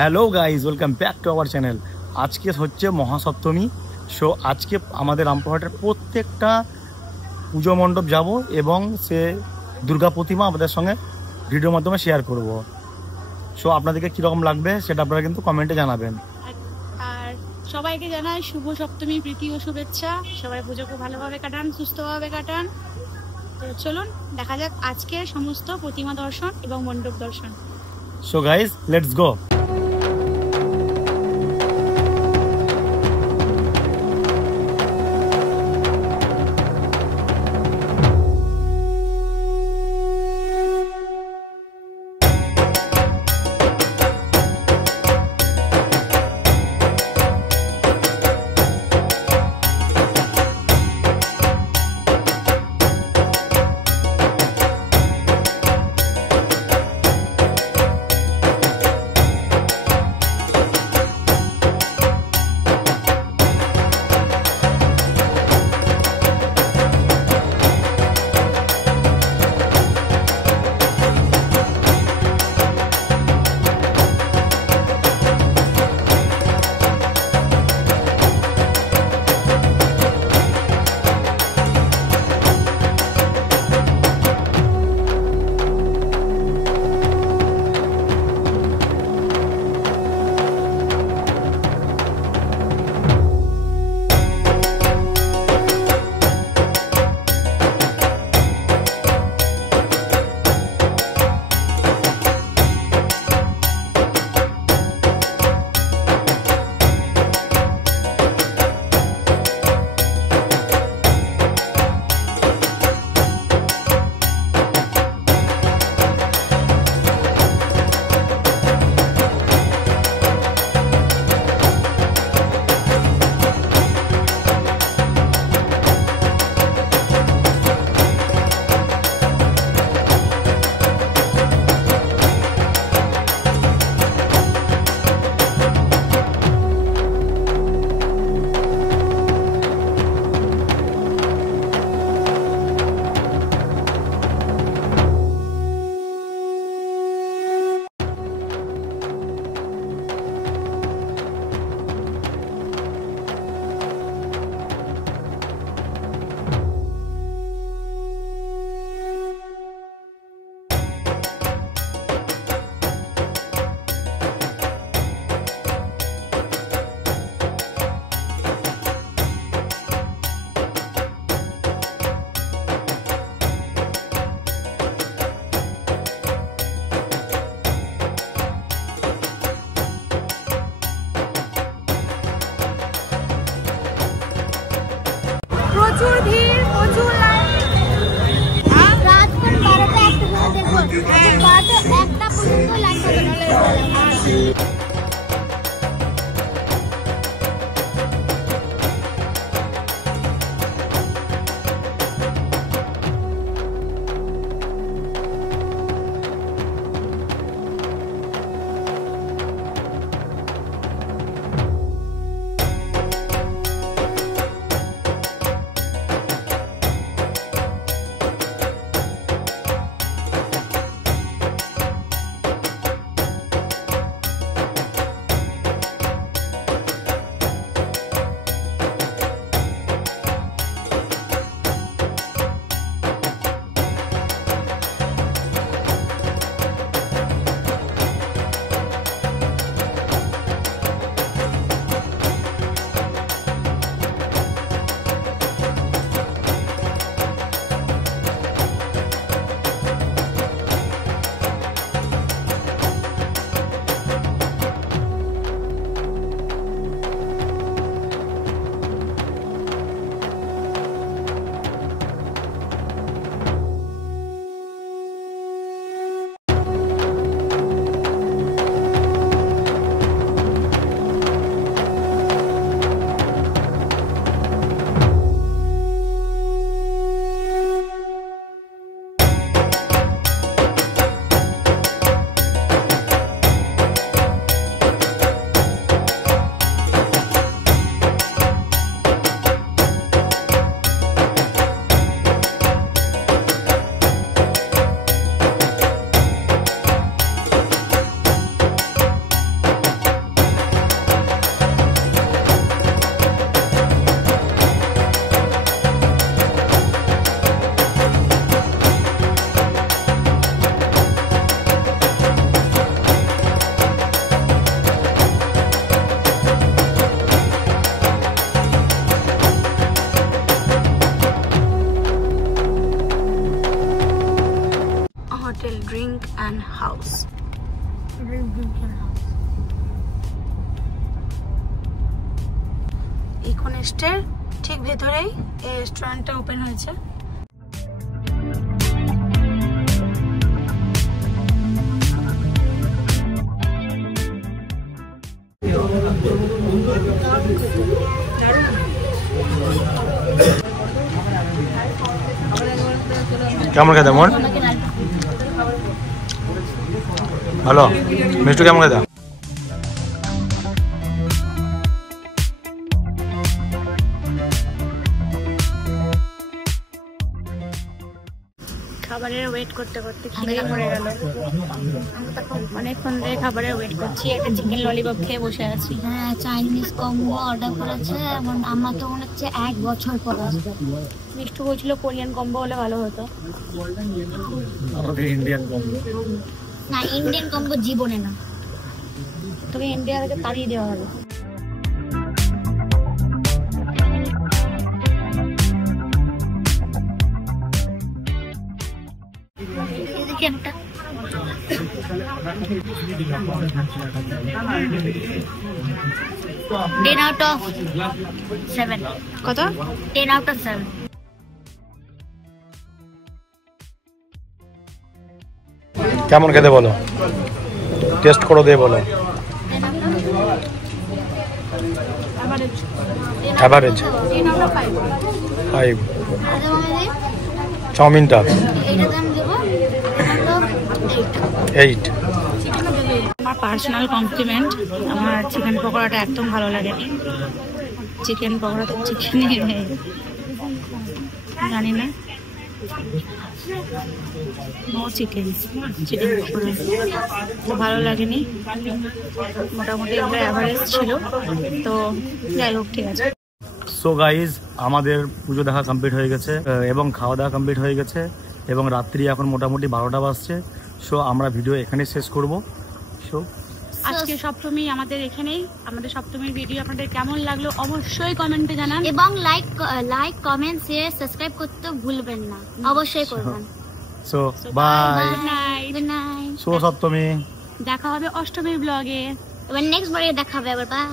Hello guys, welcome back to our channel. আজকে হচ্ছে Mahasaptami. So আজকে আমাদের রামপুরহাটের প্রত্যেকটা পুজো মণ্ডপ যাব এবং সে দুর্গা প্রতিমা আমাদের সঙ্গে ভিডিওর মাধ্যমে শেয়ার করব। সো আপনাদেরকে কীরকম লাগবে সেটা আপনারা কিন্তু কমেন্টে জানাবেন। আর সবাইকে জানাই শুভ সপ্তমীর প্রীতি ও শুভেচ্ছা। সবাই পুজোকে ভালোভাবে কাটান, সুস্থভাবে কাটান। তো চলুন দেখা যাক আজকের সমস্ত প্রতিমা দর্শন এবং মণ্ডপ দর্শন। So guys, let's go. প্রচুর ভিড়, প্রচুর লাইন। রাত 12টা 1টা পর্যন্ত দেখবো। 12টা 1টা পর্যন্ত লাইন হবে। ইকোনেস্টের ঠিক ভেতরেই এই রেস্টুরেন্টটা ওপেন হয়েছে। কেমন খেতে মন? ভালো। মিষ্টি কেমন খেতে? খাবারের ওয়েট করতে করতে খিদে পড়ে গেল। অনেকক্ষণ ধরে খাবারের ওয়েট করছি। একটা চিকেন ললিপপ খেয়ে বসে আছি। হ্যাঁ, চাইনিজ কম্বো অর্ডার করেছে। এখন আমার তো মনে হচ্ছে 1 বছর পর আসবে। মিষ্টু বলছিল কোরিয়ান কম্বো হলে ভালো হতো। আমাদের ইন্ডিয়ান কম্বো। না, ইন্ডিয়ান কম্বো জীবনে না। তোকে ইন্ডিয়া থেকে তাড়িয়ে দেওয়া হবে। চিকেনটা 10 out of 7। কত? 10 out of 7। কেমন খেতে বলো? টেস্ট করো দিয়ে বলো। এভারেজ 5। চাউমিনটা 8। আমার পার্সোনাল কমপ্লিমেন্ট, আমার চিকেন পকোড়াটা একদম ভালো লাগেনি। চিকেন পকোড়াতে চিকেনই নেই, জানি না। নো চিকেন, চিকেন তো ভালো লাগেনি। মোটামুটি একটা অ্যাভারেজ ছিল। তো যাই হোক, ঠিক আছে। সো গাইজ, আমাদের পুজো দেখা কমপ্লিট হয়ে গেছে এবং খাওয়া দাওয়া কমপ্লিট হয়ে গেছে এবং রাত্রি এখন মোটামুটি 12টা বাজছে। সো আমরা ভিডিও এখানে শেষ করব। সো আজকে সপ্তমী আমাদের এখানেই। আমাদের সপ্তমীর ভিডিও আপনাদের কেমন লাগলো অবশ্যই কমেন্টে জানান এবং লাইক কমেন্ট শেয়ার সাবস্ক্রাইব করতে ভুলবেন না, অবশ্যই করবেন। So bye. Good night. Good night. শুভ সপ্তমী। দেখা হবে অষ্টমীর ব্লগে। এবার নেক্সট বারে দেখা হবে আবার। বাই।